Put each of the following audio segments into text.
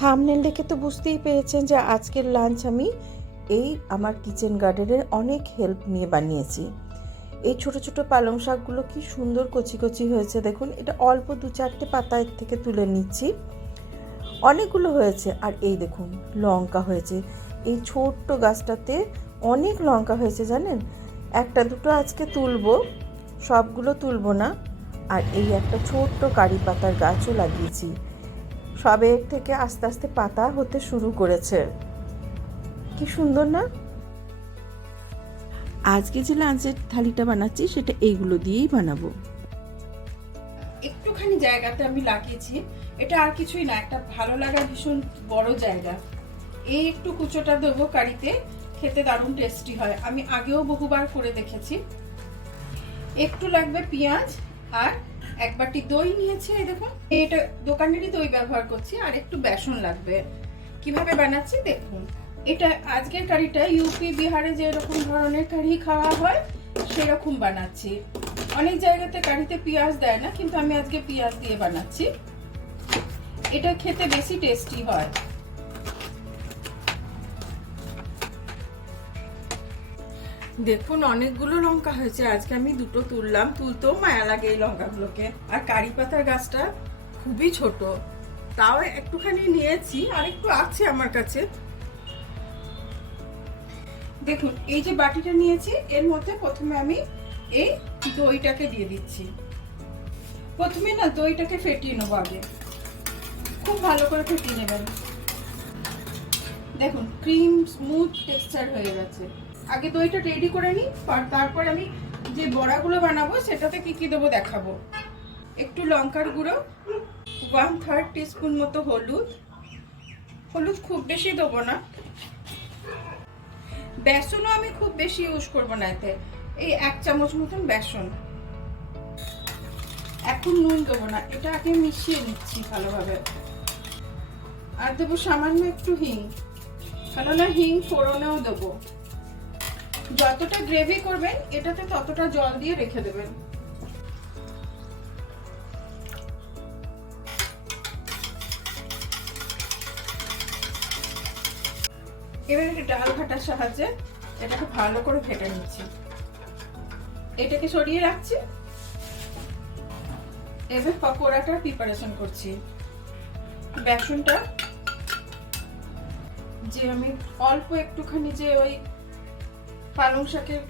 Thumbnail দেখে তো বুঝতেই পেরেছেন যে আজকের লাঞ্চ আমি এই আমার কিচেন গার্ডেনের অনেক হেল্প নিয়ে বানিয়েছি। এই ছোট ছোট পালং শাকগুলো কি সুন্দর কচি কচি হয়েছে দেখুন, এটা অল্প দু চারটে পাতা এর থেকে তুলে নিচ্ছি। অনেকগুলো হয়েছে, আর এই দেখুন, লঙ্কা হয়েছে। এই ছোট্ট গাছটাতে অনেক লঙ্কা হয়েছে জানেন? একটা দুটো আজকে তুলবো, সবগুলো তুলবো না। আর এই একটা ছোট্ট কারি পাতার গাছও লাগিয়েছি। সবে এর থেকে আস্তে আস্তে পাতা হতে শুরু করেছে। কি সুন্দর না? আজকে যে লাঞ্চের থালিটা বানাচ্ছি সেটা এইগুলো দিয়েই বানাবো। একটুখানি জায়গাতে আমি লাগিয়েছি। এটা আর কিছুই না একটা ভালো লাগা ভীষণ বড় জায়গা। এই একটু কুচোটা দেবো কারিতে খেতে দারুণ টেস্টি হয়। আমি আগেও বহুবার করে দেখেছি। একটু লাগবে পেঁয়াজ আর এক বাটি দই নিয়েছি, এই দেখুন। এটা দোকানেরই দই ব্যবহার করছি, আর একটু বেসন লাগবে। কীভাবে বানাচ্ছি, দেখুন। এটা আজকের কারিটা, ইউপি, বিহারে যে এরকম ধরনের কারি খাওয়া হয়, সেরকম বানাচ্ছি। অনেক জায়গাতে কারিতে পেঁয়াজ দেয় না, কিন্তু আমি আজকে পেঁয়াজ দিয়ে বানাচ্ছি। এটা খেতে বেশি টেস্টি হয়। দেখুন, অনেকগুলো লঙ্কা হয়েছে। আজকে আমি দুটো তুললাম। তুলতেও মায়া লাগে এই লঙ্কাগুলোকে। আর কারি পাতার গাছটা খুবই ছোট। তাও একটুখানি নিয়েছি, আর একটু আছে আমার কাছে। দেখুন, এই যে বাটিটা নিয়েছি, এর মধ্যে প্রথমে আমি এই দইটাকে দিয়ে দিচ্ছি। প্রথমে না, দইটাকে ফেটিয়ে নেব আগে। খুব ভালো করে ফেটিয়ে নেবেন। দেখুন, ক্রিম, স্মুথ টেক্সচার হয়ে গেছে। আগে দইটা রেডি করে নিই তারপর আমি যে বড়াগুলো বানাবো সেটাতে কি কি দেবো দেখাবো। একটু লঙ্কার গুঁড়ো ওয়ান থার্ড টিস্পুন মতো হলুদ। হলুদ খুব বেশি দেবো না। বেসনও আমি খুব বেশি ইউজ করব না এতে। এই এক চামচ মতন বেসন। এখন নুন দেবো না, এটা আগে মিশিয়ে নিচ্ছি ভালোভাবে। আর দেবো সামান্য একটু হিং। কেননা হিং ফোড়নেও দেবো। যতটা গ্রেভি করবেন, এটাতে ততটা জল দিয়ে রেখে দেবেন। এবার ডাল ঘাটার সাহায্যে এটাকে ভালো করে ফেটে নিচ্ছি। এটাকে সরিয়ে রাখছি। এবার পকোড়াটার প্রিপারেশন করছি। বেসনটা যে আমি অল্প একটুখানি যে ওই পালং শাকের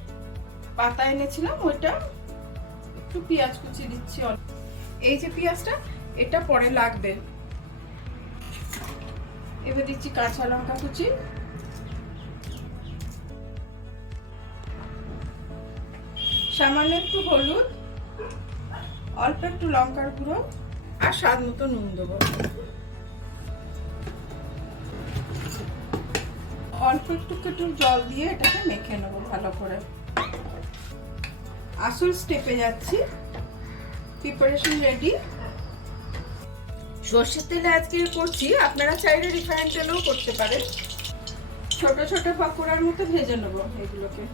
পাতা এনেছিলাম, ওইটা একটু পেঁয়াজ কুচি দিচ্ছি এই যে পেঁয়াজটা, এটা পরে লাগবে। এবার দিচ্ছি কাঁচা লঙ্কা কুচি। সামান্য একটু হলুদ, অল্প একটু লঙ্কার গুঁড়ো, আর স্বাদ মতো নুন দেবো। অল্প একটু একটু জল দিয়ে এটাকে মেখে ভালো করে। আসল স্টেপে যাচ্ছি। প্রিপারেশন রেডি সর্ষের তেলে আজকে করছি, আপনারা চাইলে রিফাইন তেলেও করতে পারেন। ছোট ছোট পাকোড়ার মতো ভেজে নেব এগুলোকে।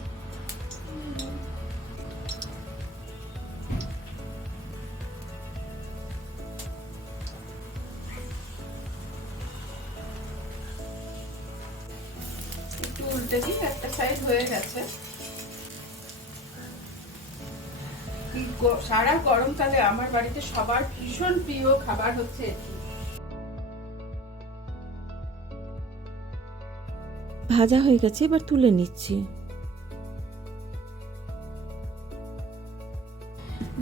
একটু উল্টে দিই হয়ে গেছে। সারা গরমকালে আমার বাড়িতে সবার ভীষণ প্রিয় খাবার হচ্ছে এটি। ভাজা হয়ে গেছে এবার তুলে নিচ্ছি।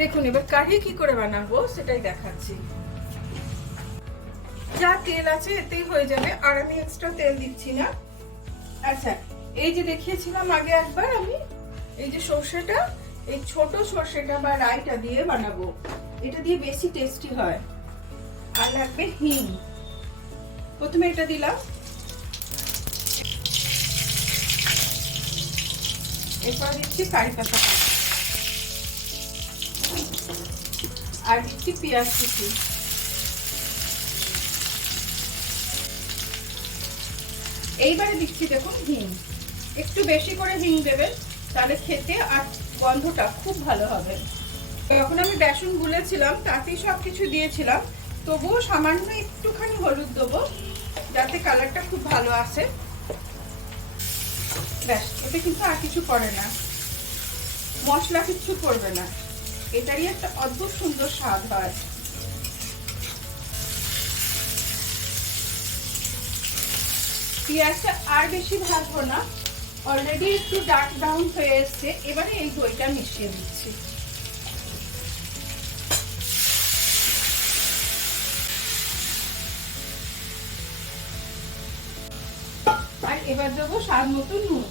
দেখুন এবার কারি কি করে বানাবো সেটাই দেখাচ্ছি। যা তেল আছে এতেই হয়ে যাবে আর আমি এক্সট্রা তেল দিচ্ছি না। আচ্ছা এই যে দেখিয়েছিলাম আগে একবার আমি, এই যে সর্ষেটা, এই ছোট সর্ষেটা বা রাইটা দিয়ে বানাবো। এটা দিয়ে বেশি টেস্টি হয়। আর লাগবে হিং। প্রথমে এটা দিলাম। এরপর দিচ্ছি কারি পাতা। আর দিচ্ছি পেঁয়াজ কুচি। এইবারে দিচ্ছি দেখুন হিং। একটু বেশি করে হিং দেবেন, তাহলে খেতে আর গন্ধটা খুব ভালো হবে। যখন আমি বেসন গুলেছিলাম, তাতেই সব কিছু দিয়েছিলাম, তবুও সামান্য একটুখানি হলুদ দেবো, যাতে কালারটা খুব ভালো আসে। ব্যাস, এতে কিন্তু আর কিছু করে না। মশলা কিচ্ছু করবে না। এটারই একটা অদ্ভুত সুন্দর স্বাদ হয়। পেঁয়াজটা আর বেশি ভাজবো না। অলরেডি একটু ডার্ক ব্রাউন হয়ে এসছে, এবারে এই দইটা মিশিয়ে দিচ্ছি। আর এবার দেবো স্বাদ মতো নুন।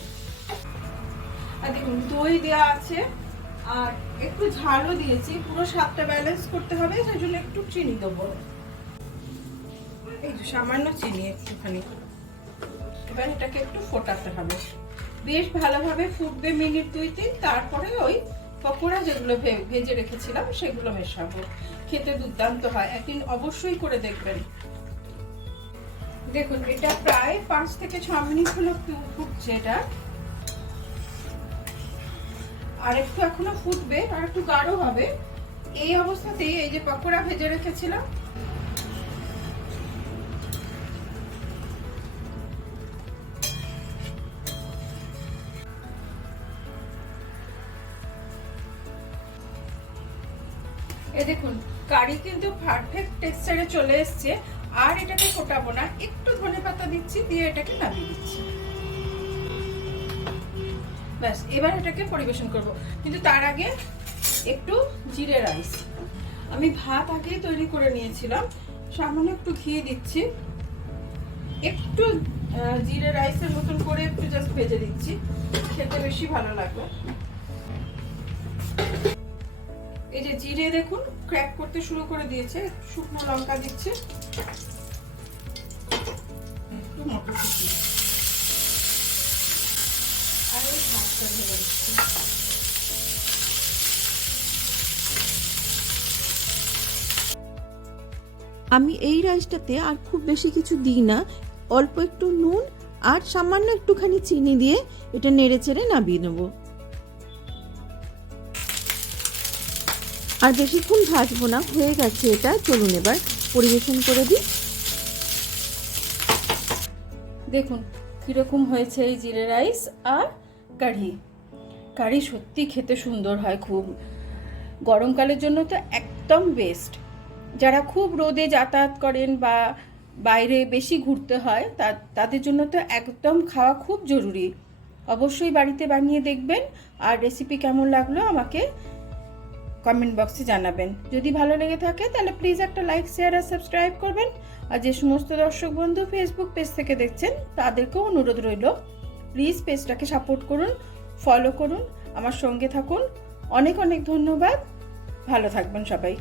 আর দেখুন, দই দেওয়া আছে, আর একটু ঝালও দিয়েছি, পুরো স্বাদটা ব্যালেন্স করতে হবে, সেই জন্য একটু চিনি দেবো। এই সামান্য চিনি একটুখানি। এবার এটাকে একটু ফোটাতে হবে। বেশ ভালোভাবে ফুটবে মিনিট দুই তিন তারপরে ওই পকোড়া যেগুলো ভেজে রেখেছিলাম, সেগুলো মেশাবো। খেতে দুর্দান্ত হয়, একদিন অবশ্যই করে দেখবেন। দেখুন, এটা প্রায় পাঁচ থেকে ছ মিনিট হলো ফুটছে এটা। আর একটু এখনও ফুটবে, আর একটু গাঢ় হবে। এই অবস্থাতেই এই যে পকোড়া ভেজে রেখেছিলাম এই দেখুন, কারি কিন্তু পারফেক্ট টেক্সচারে চলে এসছে, আর এটাকে ফোটাবো না, একটু ধনে পাতা দিচ্ছি, দিয়ে এটাকে নামিয়ে দিচ্ছি। ব্যাস, এবার এটাকে পরিবেশন করব। কিন্তু তার আগে একটু জিরে রাইস। আমি ভাত আগেই তৈরি করে নিয়েছিলাম, সামান্য একটু ঘি দিচ্ছি। একটু জিরে রাইসের মতন করে একটু জাস্ট ভেজে দিচ্ছি, খেতে বেশি ভালো লাগবে। এই যে জিরে দেখুন ক্র্যাক করতে শুরু করে দিয়েছে, শুকনো লঙ্কা দিচ্ছে। আমি এই রাইসটাতে আর খুব বেশি কিছু দিই না। অল্প একটু নুন আর সামান্য একটুখানি চিনি দিয়ে এটা নেড়ে চেড়ে নামিয়ে নেব। আর বেশিক্ষণ ভাজবো না, হয়ে গেছে এটা। চলুন এবার পরিবেশন করে দিই। দেখুন, কীরকম হয়েছে এই জিরে রাইস আর কারি। কারি সত্যি খেতে সুন্দর হয় খুব। গরমকালের জন্য তো একদম বেস্ট যারা খুব রোদে যাতায়াত করেন বা বাইরে বেশি ঘুরতে হয়, তা- তাদের জন্য তো একদম খাওয়া খুব জরুরি। অবশ্যই বাড়িতে বানিয়ে দেখবেন। আর রেসিপি কেমন লাগল আমাকে কমেন্ট বক্সে জানাবেন। যদি ভালো লেগে থাকে, তাহলে প্লিজ একটা লাইক শেয়ার আর সাবস্ক্রাইব করবেন। আর যে সমস্ত দর্শক বন্ধু ফেসবুক পেজ থেকে দেখছেন, তাদেরকেও অনুরোধ রইল প্লিজ পেজটাকে সাপোর্ট করুন ফলো করুন। আমার সঙ্গে থাকুন। অনেক অনেক ধন্যবাদ। ভালো থাকবেন সবাই।